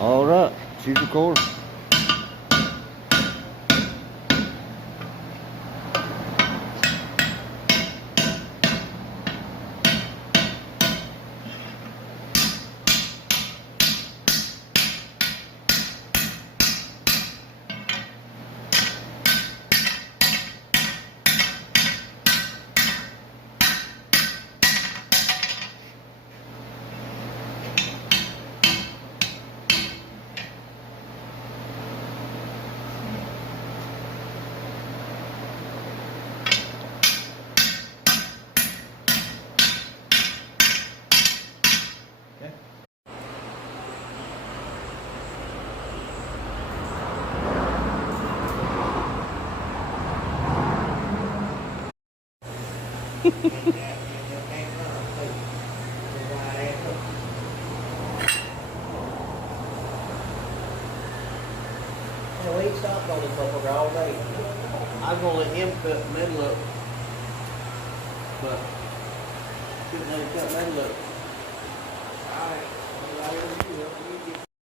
All right, she's recording. Well, he stopped on this motherfucker all day. I was gonna let him cut the middle up, but couldn't let him cut the middle up.